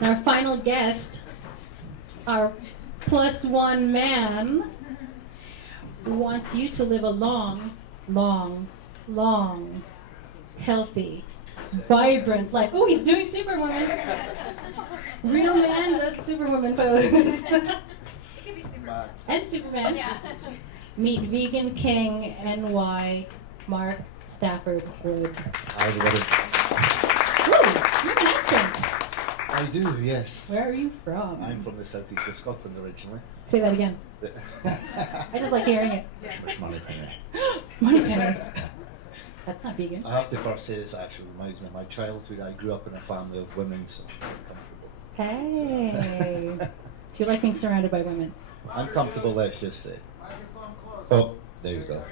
And our final guest, our +1 man, wants you to live a long, healthy, vibrant life. Oh, he's doing Superwoman. Real man does Superwoman pose. It could be Superman. And Superman. Yeah. Meet Vegan King NY, Marc Stafford Wood. Hi, everybody. Ooh, you have an accent. I do, yes. Where are you from? I'm from the southeast of Scotland originally. Say that again. I just like hearing it. Moneypenny. That's not vegan. I have to first say this actually reminds me of my childhood. I grew up in a family of women, so I'm comfortable. Hey. Do you like being surrounded by women? I'm comfortable, let's just say. Oh, there you go.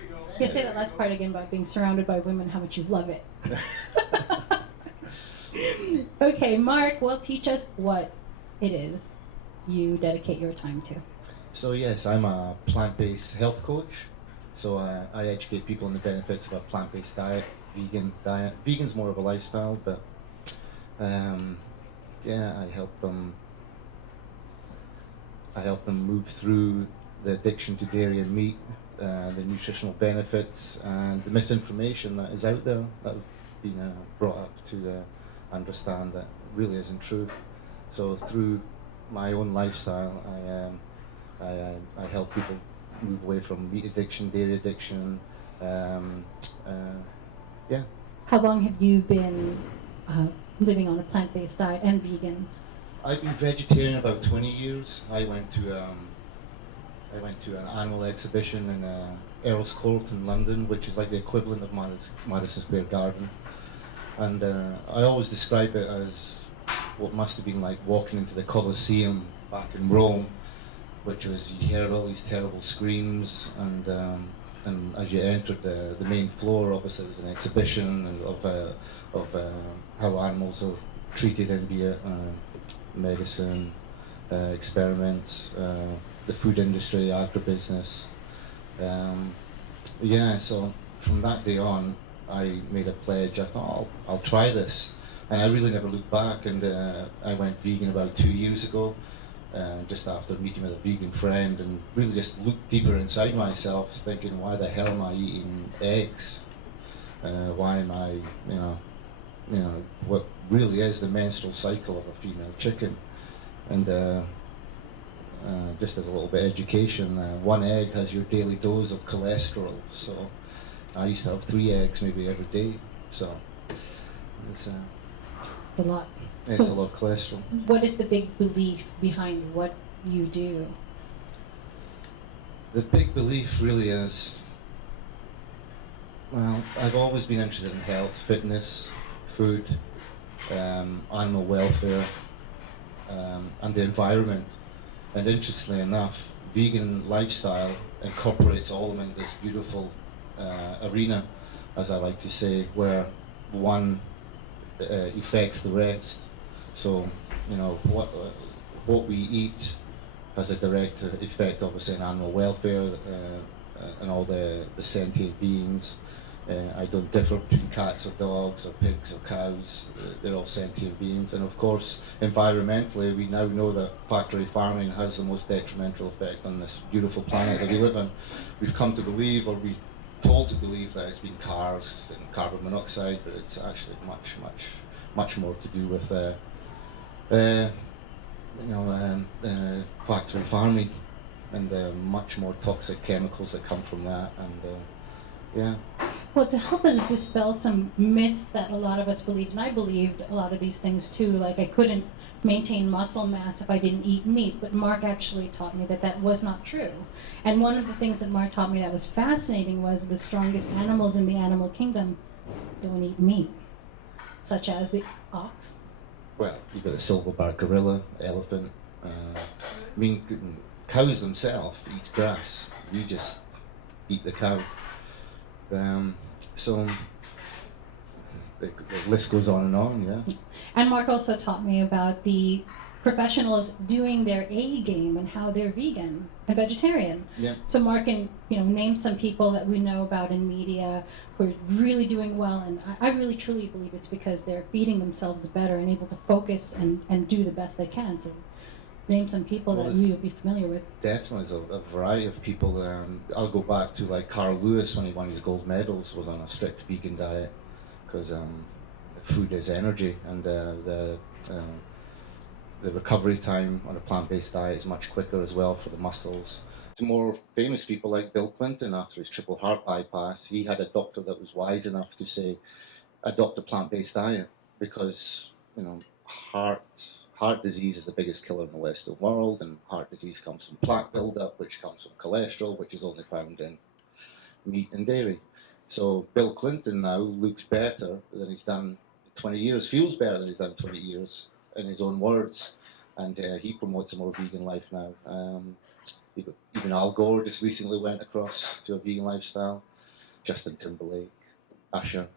Yeah, say that last part again about being surrounded by women, how much you love it. Okay, Marc, well, teach us what it is you dedicate your time to. So yes, I'm a plant-based health coach. So I educate people on the benefits of a plant-based diet, vegan diet. Vegan's more of a lifestyle, but yeah, I help them move through the addiction to dairy and meat, the nutritional benefits, and the misinformation that is out there that have been brought up to understand that really isn't true. So through my own lifestyle, I help people move away from meat addiction, dairy addiction. Yeah. How long have you been living on a plant-based diet and vegan? I've been vegetarian about 20 years. I went to an annual exhibition in Earl's Court in London, which is like the equivalent of Madison Square Garden. And I always describe it as what must have been like walking into the Colosseum back in Rome, which was, you heard all these terrible screams, and as you entered the main floor, obviously it was an exhibition of how animals are treated in be it medicine, experiments, the food industry, agribusiness. Yeah, so from that day on, I made a pledge. I thought, I'll try this, and I really never looked back. And I went vegan about 2 years ago, just after meeting with a vegan friend, and really just looked deeper inside myself, thinking, why the hell am I eating eggs? Why am I, what really is the menstrual cycle of a female chicken? And just as a little bit of education, one egg has your daily dose of cholesterol. So I used to have 3 eggs maybe every day. So it's a lot. It's a lot of cholesterol. What is the big belief behind what you do? The big belief really is, well, I've always been interested in health, fitness, food, animal welfare, and the environment. And interestingly enough, vegan lifestyle incorporates all of them into this beautiful arena, as I like to say, where one affects the rest. So, what we eat has a direct effect, obviously, on animal welfare and all the sentient beings. I don't differ between cats or dogs or pigs or cows. They're all sentient beings. And of course, environmentally, we now know that factory farming has the most detrimental effect on this beautiful planet that we live in. We've come to believe, or we're told to believe, that it's been cars and carbon monoxide, but it's actually much more to do with factory farming and much more toxic chemicals that come from that. And yeah. Well, to help us dispel some myths that a lot of us believed, and I believed a lot of these things too, like I couldn't maintain muscle mass if I didn't eat meat, but Marc actually taught me that that was not true. And one of the things that Marc taught me that was fascinating was the strongest animals in the animal kingdom don't eat meat, such as the ox. Well, you've got the silverback gorilla, elephant. Cows themselves eat grass. We just eat the cow. So the list goes on, yeah. And Marc also taught me about the professionals doing their A game and how they're vegan and vegetarian. Yeah. So Mark can, name some people that we know about in media who are really doing well, and I really truly believe it's because they're feeding themselves better and able to focus and do the best they can. So name some people that we would be familiar with. Definitely, there's a variety of people. I'll go back to like Carl Lewis when he won his gold medals was on a strict vegan diet because food is energy, and the recovery time on a plant-based diet is much quicker as well for the muscles. To more famous people like Bill Clinton, after his triple heart bypass, he had a doctor that was wise enough to say, adopt a plant-based diet because heart disease is the biggest killer in the Western world, and heart disease comes from plaque buildup, which comes from cholesterol, which is only found in meat and dairy. So Bill Clinton now looks better than he's done in 20 years, feels better than he's done in 20 years, in his own words, and he promotes a more vegan life now. Even Al Gore just recently went across to a vegan lifestyle. Justin Timberlake, Usher.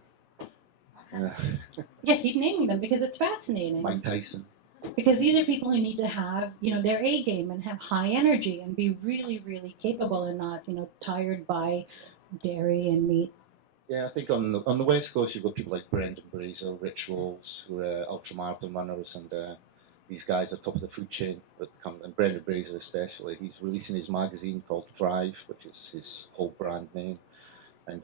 Yeah, keep naming them because it's fascinating. Mike Tyson. Because these are people who need to have, their A game and have high energy and be really, really capable and not, tired by dairy and meat. Yeah, I think on the West Coast you've got people like Brendan Brazier, Rich Rolls, who are ultramarathon runners, and these guys are top of the food chain. And Brendan Brazier especially, he's releasing his magazine called Thrive, which is his whole brand name. And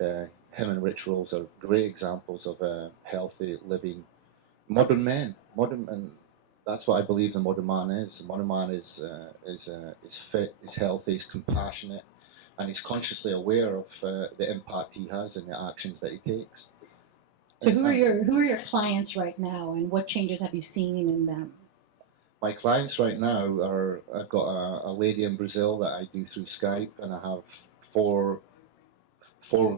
him and Rich Rolls are great examples of healthy living modern men. And that's what I believe the modern man is. The modern man is fit, is healthy, is compassionate, and he's consciously aware of the impact he has and the actions that he takes. So who are your clients right now, and what changes have you seen in them? My clients right now are, I've got a lady in Brazil that I do through Skype, and I have four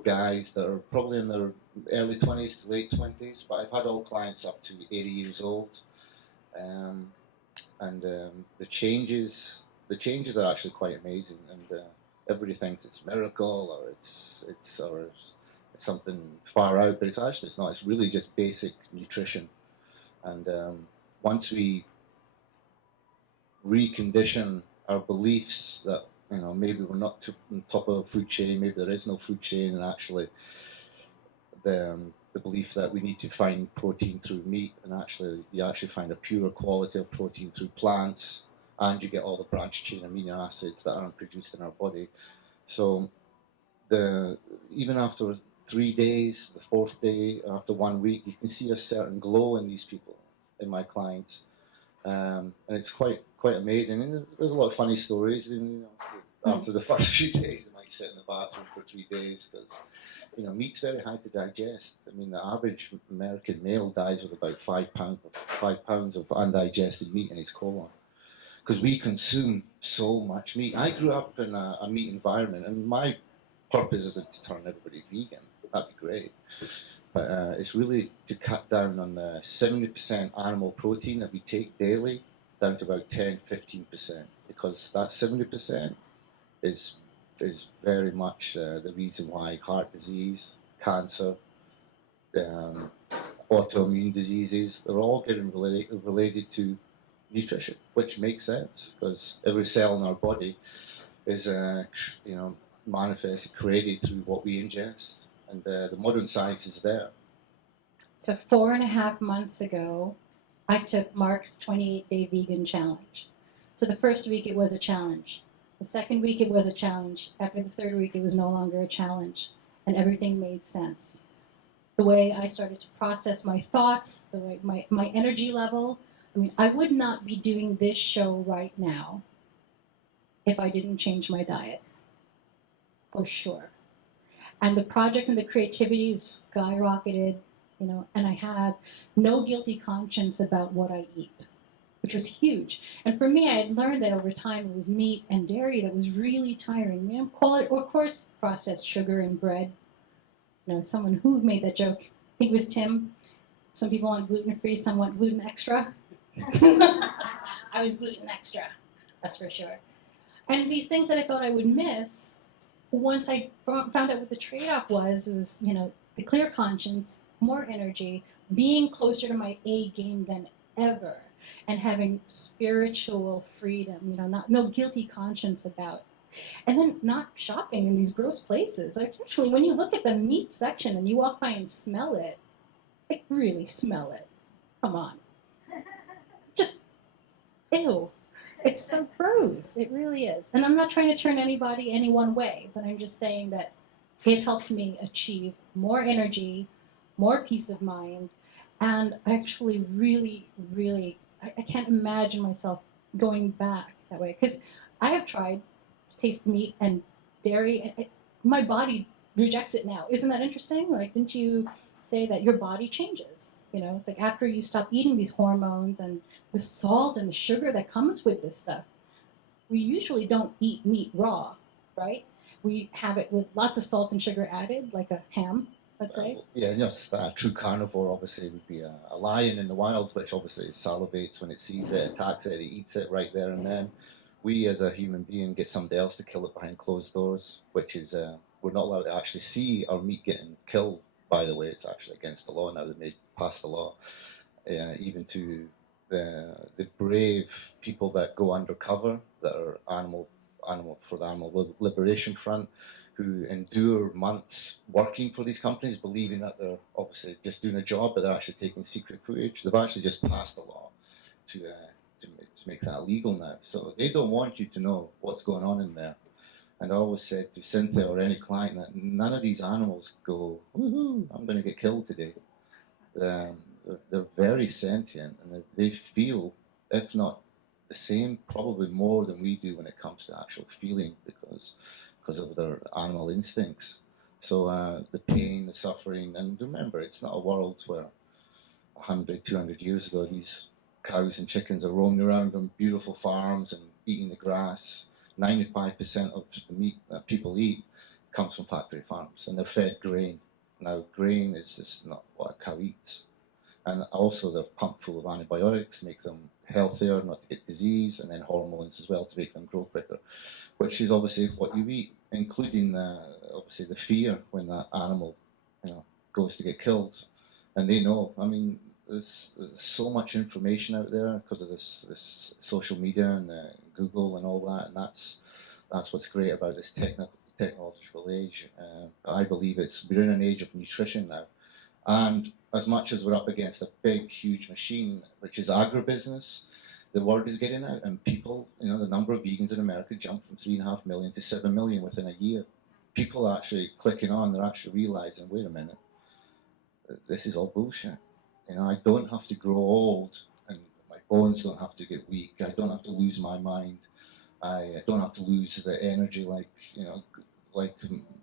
guys that are probably in their early 20s to late 20s, but I've had all clients up to 80 years old. The changes are actually quite amazing, and everybody thinks it's a miracle or it's something far out, but it's not. It's really just basic nutrition, and once we recondition our beliefs that maybe we're not on top of a food chain, maybe there is no food chain, and actually the belief that we need to find protein through meat, and you actually find a pure quality of protein through plants, and you get all the branched chain amino acids that aren't produced in our body. So even after 3 days, the fourth day, after 1 week, you can see a certain glow in these people, in my clients, and it's quite amazing. And there's a lot of funny stories. And after the first few days, they might sit in the bathroom for 3 days because meat's very hard to digest. I mean, the average American male dies with about 5 pounds of undigested meat in his colon because we consume so much meat. I grew up in a meat environment, and my purpose isn't to turn everybody vegan. That'd be great. But it's really to cut down on the 70% animal protein that we take daily down to about 10-15%, because that 70% is very much the reason why heart disease, cancer, autoimmune diseases, they're all getting related to nutrition, which makes sense because every cell in our body is manifested, created through what we ingest, and the modern science is there. So 4.5 months ago, I took Marc's 28-day vegan challenge. So the first week it was a challenge. The second week it was a challenge. After the third week it was no longer a challenge, and everything made sense. The way I started to process my thoughts, the way my energy level. I mean, I would not be doing this show right now if I didn't change my diet, for sure. And the projects and the creativity skyrocketed, and I had no guilty conscience about what I eat, which was huge. And for me, I had learned that over time it was meat and dairy that was really tiring me. Of course, processed sugar and bread. Someone who made that joke, I think it was Tim. Some people want gluten-free, some want gluten extra. I was gluten extra, that's for sure. And these things that I thought I would miss, once I found out what the trade-off was the clear conscience, more energy, being closer to my A game than ever. and having spiritual freedom, no guilty conscience about. And then not shopping in these gross places. Like, actually, when you look at the meat section and you walk by and smell it, like, really smell it. Come on. Just, ew. It's so gross. It really is. And I'm not trying to turn anybody any one way, but I'm just saying that it helped me achieve more energy, more peace of mind, and actually really, really, I can't imagine myself going back that way. Because I have tried to taste meat and dairy, and my body rejects it now. Isn't that interesting? Like, didn't you say that your body changes? It's like after you stop eating these hormones and the salt and the sugar that comes with this stuff, we usually don't eat meat raw, right? We have it with lots of salt and sugar added, like a ham, let's say. Yeah, just a true carnivore obviously would be a lion in the wild, which obviously salivates when it sees it, attacks it, it eats it right there and then. We as a human being get somebody else to kill it behind closed doors, which is we're not allowed to actually see our meat getting killed. By the way, it's actually against the law now. They passed a law, even to the brave people that go undercover, that are animal for the Animal Liberation Front, who endure months working for these companies, believing that they're obviously just doing a job, but they're actually taking secret footage. They've actually just passed a law to make that illegal now. So they don't want you to know what's going on in there. And I always said to Cynthia or any client that none of these animals go, woohoo, I'm going to get killed today. They're very sentient, and they feel, if not the same, probably more than we do when it comes to actual feeling, because of their animal instincts. So the pain, the suffering, and remember, it's not a world where 100, 200 years ago these cows and chickens are roaming around on beautiful farms and eating the grass. 95% of the meat that people eat comes from factory farms, and they're fed grain. Now, grain is just not what a cow eats. And also they're pumped full of antibiotics, make them healthier, not to get disease, and then hormones as well to make them grow quicker, which is obviously what you eat, including obviously the fear when that animal, goes to get killed. And they know, I mean, there's so much information out there because of this social media and Google and all that, and that's what's great about this technological age. I believe we're in an age of nutrition now, and as much as we're up against a big, huge machine, which is agribusiness, the word is getting out, and people, the number of vegans in America jumped from 3.5 million to 7 million within a year. People are actually clicking on, they're actually realizing, wait a minute, this is all bullshit. I don't have to grow old, and my bones don't have to get weak. I don't have to lose my mind. I don't have to lose the energy like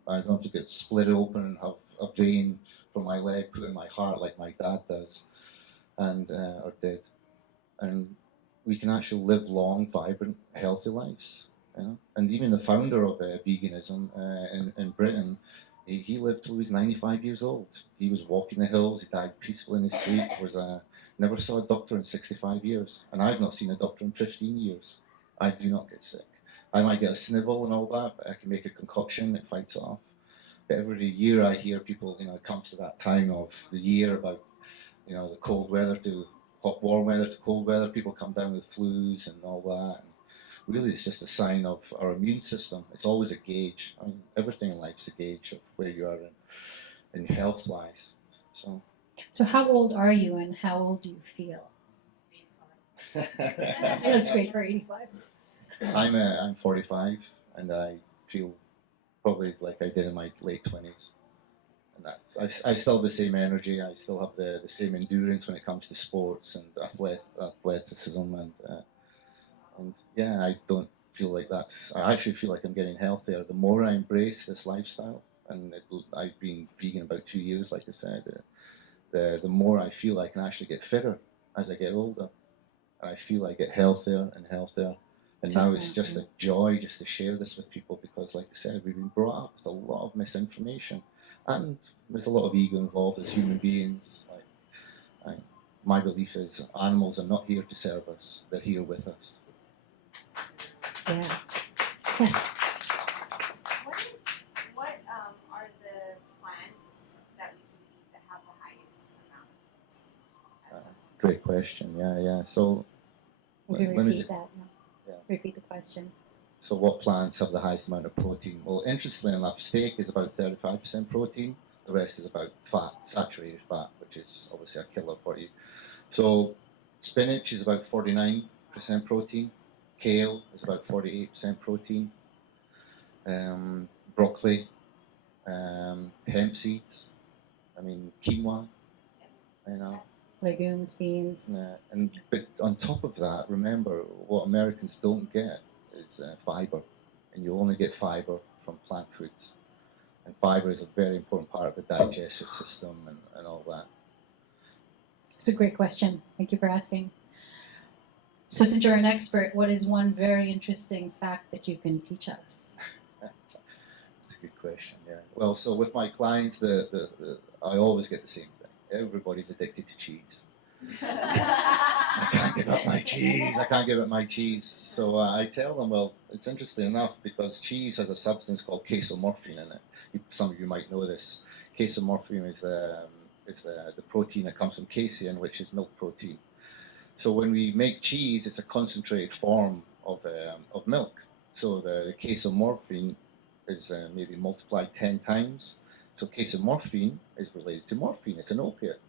I don't have to get split open and have a vein from my leg put in my heart like my dad does, and or did. And we can actually live long, vibrant, healthy lives. And even the founder of veganism in Britain, he lived till he was 95 years old. He was walking the hills. He died peacefully in his sleep. Never saw a doctor in 65 years, and I've not seen a doctor in 15 years. I do not get sick. I might get a snivel and all that, but I can make a concoction. It fights off. But every year I hear people, it comes to that time of the year about, the cold weather to warm weather to cold weather. People come down with flus and all that. And really, it's just a sign of our immune system. It's always a gauge. I mean, everything in life's a gauge of where you are in health-wise. So how old are you, and how old do you feel? 85. I know it's great for 85. I'm 45, and I feel probably like I did in my late 20s. And I still have the same energy. I still have the same endurance when it comes to sports and athleticism, and yeah, I don't feel like I actually feel like I'm getting healthier. The more I embrace this lifestyle, and I've been vegan about 2 years, like I said, the more I feel I can actually get fitter as I get older. I feel I get healthier and healthier. And now it's just a joy just to share this with people because, like I said, we've been brought up with a lot of misinformation. And there's a lot of ego involved as human beings. My belief is animals are not here to serve us, they're here with us. Yeah. Yes. What are the plants that we can eat that have the highest amount of Great question. Yeah. So Would you let me repeat that? yeah. Repeat the question. So what plants have the highest amount of protein? Well, interestingly enough, steak is about 35% protein. The rest is about fat, saturated fat, which is obviously a killer for you. So spinach is about 49% protein. Kale is about 48% protein. Broccoli, hemp seeds. I mean, quinoa. You know, Legumes, beans. but on top of that, remember what Americans don't get is fiber, and you only get fiber from plant foods. And fiber is a very important part of the digestive system and all that. It's a great question. Thank you for asking. So, since you're an expert, what is one very interesting fact that you can teach us? That's a good question. Yeah. Well, so with my clients, I always get the same thing. Everybody's addicted to cheese. I can't give up my cheese. I can't give up my cheese. So I tell them, well, it's interesting enough because cheese has a substance called casomorphine in it. Some of you might know this. Casomorphine is the protein that comes from casein, which is milk protein. So when we make cheese, it's a concentrated form of milk. So the casomorphine is maybe multiplied 10 times. So casomorphine is related to morphine. It's an opiate.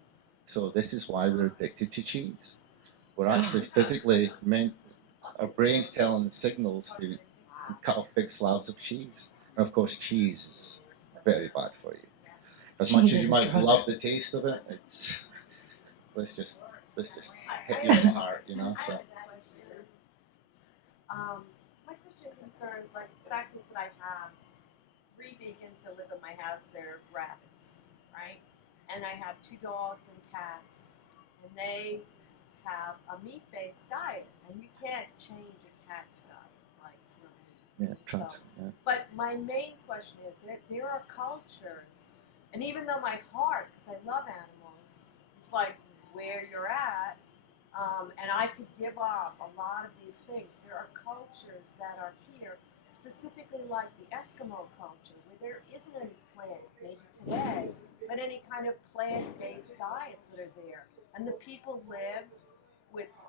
So this is why we're addicted to cheese. We're actually physically meant, our brain's telling signals to cut off big slabs of cheese. And of course, cheese is very bad for you. As much as you might love the taste of it, it's let's just hit you in the heart, you know. So. My question concerns, like, the fact is that I have 3 vegans that live in my house. They're rabbits, right? And I have 2 dogs and cats, and they have a meat-based diet, and you can't change a cat's diet, like from meat. Yeah. But my main question is that there are cultures, and even though my heart, because I love animals, it's like where you're at, and I could give up a lot of these things. There are cultures that are here, specifically like the Eskimo culture, where there isn't any plant, maybe today, but any kind of plant-based diets that are there. And the people live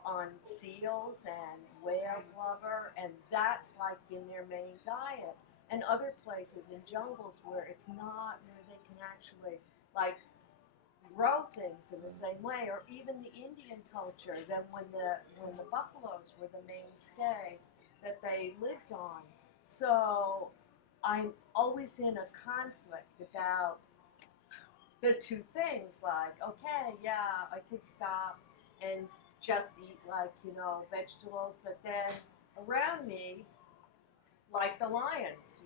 on seals and whale blubber, and that's like in their main diet. And other places in jungles where it's not, where they can actually like grow things in the same way, or even the Indian culture. Then when the buffaloes were the mainstay that they lived on. So I'm always in a conflict about the two things. Like, okay, yeah, I could stop and just eat like, vegetables, but then around me, like the lions,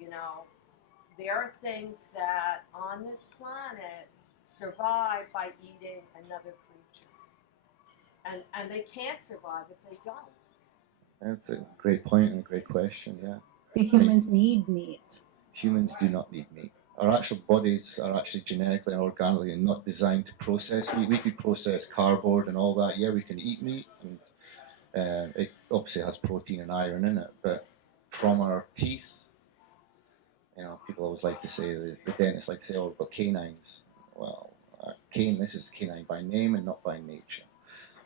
there are things that on this planet survive by eating another creature. And they can't survive if they don't. That's a great point and a great question, yeah. Do humans need meat? Humans do not need meat. Our actual bodies are actually genetically and organically not designed to process meat. We could process cardboard and all that. Yeah, we can eat meat, and it obviously has protein and iron in it. But from our teeth, people always like to say, the dentists like to say, oh, we've got canines. Well, this is canine by name and not by nature.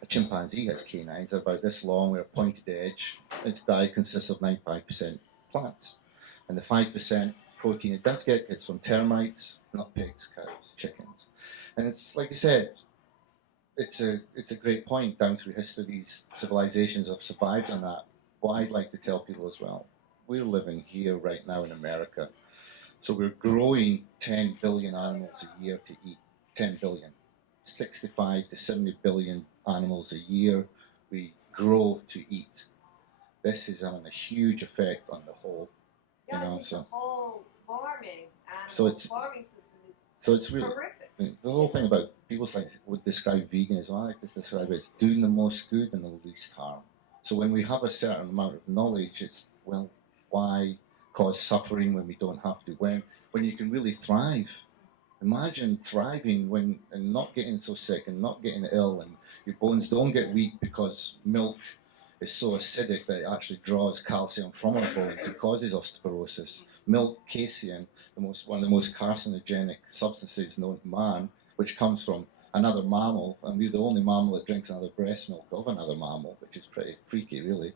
A chimpanzee has canines, they're about this long with a pointed edge. Its diet consists of 95% plants. And the 5% protein it does get, it's from termites, not pigs, cows, chickens. And it's like you said, it's a great point. Down through history, these civilizations have survived on that. What I'd like to tell people as well, we're living here right now in America. So we're growing 10 billion animals a year to eat. 10 billion. 65 to 70 billion animals a year we grow to eat. This is having a huge effect on the whole. Yeah, the whole farming farming system is so it's really horrific. The whole thing about people would describe veganism, I like to describe it as doing the most good and the least harm. So when we have a certain amount of knowledge, it's, well, why cause suffering when we don't have to? When you can really thrive. Imagine thriving and not getting so sick and not getting ill, and your bones don't get weak because milk is so acidic that it actually draws calcium from our bones. It causes osteoporosis. Milk, casein, one of the most carcinogenic substances known to man, which comes from another mammal, and we're the only mammal that drinks another breast milk of another mammal, which is pretty freaky, really,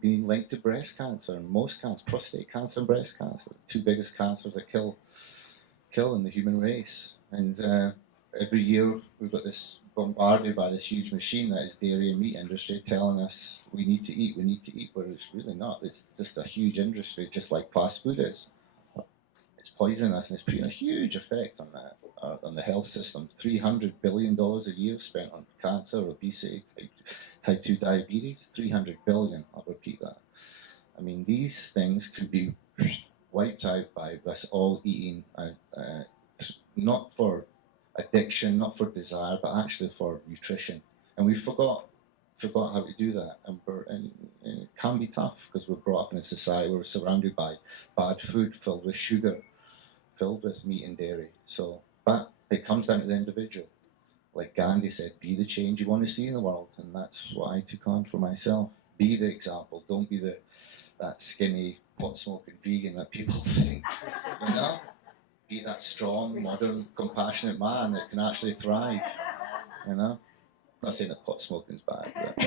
being linked to breast cancer, and most cancers, prostate cancer and breast cancer, the two biggest cancers that kill in the human race. And every year we've got this bombarded by this huge machine that is dairy and meat industry telling us we need to eat, where it's really not. It's just a huge industry, just like fast food is. It's poisoning us, and it's putting a huge effect on the health system. $300 billion a year spent on cancer, obesity, type 2 diabetes. 300 billion, I'll repeat that. I mean, these things could be wiped out by us all eating, not for addiction, not for desire, but actually for nutrition. And we forgot how to do that, and it can be tough because we're brought up in a society where we're surrounded by bad food filled with sugar, filled with meat and dairy. So, but it comes down to the individual. Like Gandhi said, be the change you want to see in the world, and that's what I took on for myself. Be the example. Don't be that skinny, pot-smoking vegan that people think, you know? Be that strong, modern, compassionate man that can actually thrive, you know? Not saying that pot smoking is bad, but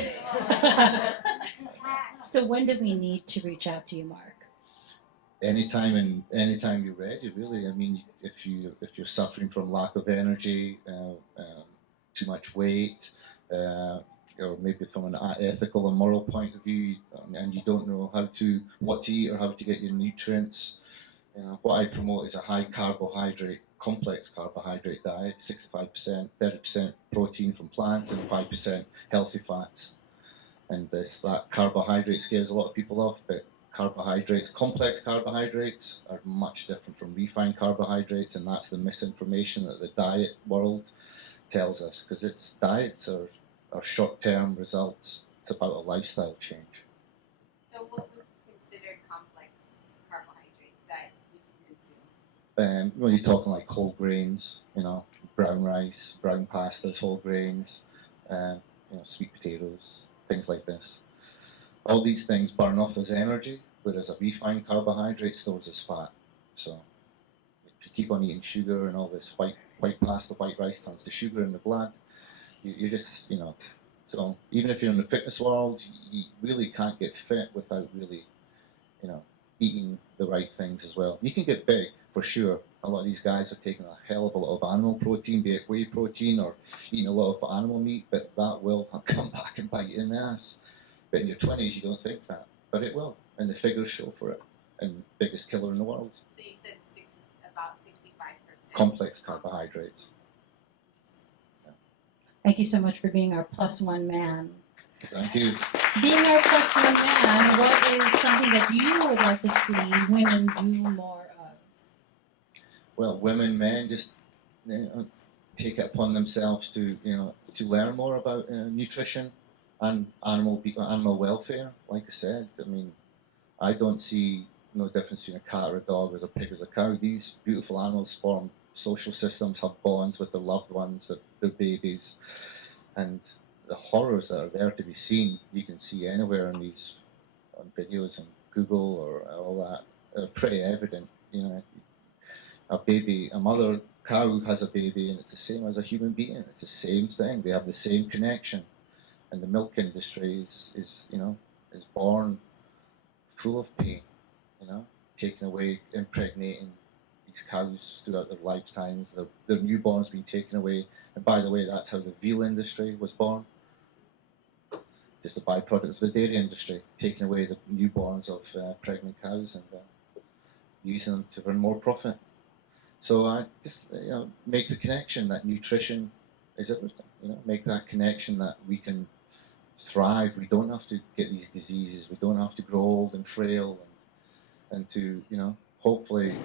So when do we need to reach out to you, Marc? anytime you're ready, really. I mean, if you're suffering from lack of energy, too much weight, or maybe from an ethical and moral point of view, and you don't know what to eat or how to get your nutrients, you know, what I promote is a high carbohydrate, complex carbohydrate diet, 65%, 30% protein from plants, and 5% healthy fats. And that carbohydrate scares a lot of people off, but complex carbohydrates are much different from refined carbohydrates, and that's the misinformation that the diet world tells us, because diets are short-term results. It's about a lifestyle change. So what would you consider complex carbohydrates that we can consume? Well, you're talking like whole grains, you know, brown rice, brown pastas, whole grains, sweet potatoes, things like this. All these things burn off as energy, whereas a refined carbohydrate stores as fat. So if you keep on eating sugar and all this white pasta, white rice turns to sugar in the blood, you just, you know, so even if you're in the fitness world, you really can't get fit without really, you know, eating the right things as well. You can get big, for sure. A lot of these guys are taking a hell of a lot of animal protein, be it whey protein or eating a lot of animal meat, but that will come back and bite you in the ass. But in your 20s, you don't think that, but it will, and the figures show for it. And biggest killer in the world. So you said about 65%. Complex carbohydrates. Yeah. Thank you so much for being our +1 man. Thank you. Being our +1 man, what is something that you would like to see women do more of? Well, women, men, just take it upon themselves to learn more about nutrition and animal welfare. Like I said, I mean, I don't see no difference between a cat or a dog or a pig or a cow. These beautiful animals form social systems, have bonds with their loved ones, their babies, and the horrors that are there to be seen, you can see anywhere on videos on Google or all that. Are pretty evident. You know, a mother cow has a baby, and it's the same as a human being. It's the same thing. They have the same connection. And the milk industry is born full of pain, you know, taking away, impregnating these cows throughout their lifetimes, their newborns being taken away. And by the way, that's how the veal industry was born. Just a byproduct of the dairy industry, taking away the newborns of pregnant cows and using them to earn more profit. So I just make the connection that nutrition is everything. You know, make that connection that we can thrive. We don't have to get these diseases. We don't have to grow old and frail, and to hopefully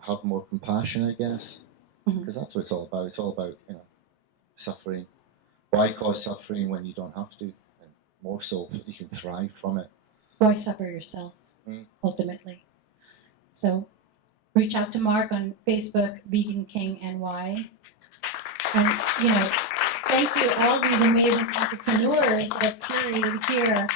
have more compassion, I guess, because that's what it's all about. It's all about suffering. Why cause suffering when you don't have to, and more so that you can thrive from it. Why suffer yourself, ultimately? So reach out to Marc on Facebook, Vegan King NY, and thank you all these amazing entrepreneurs that have curated here.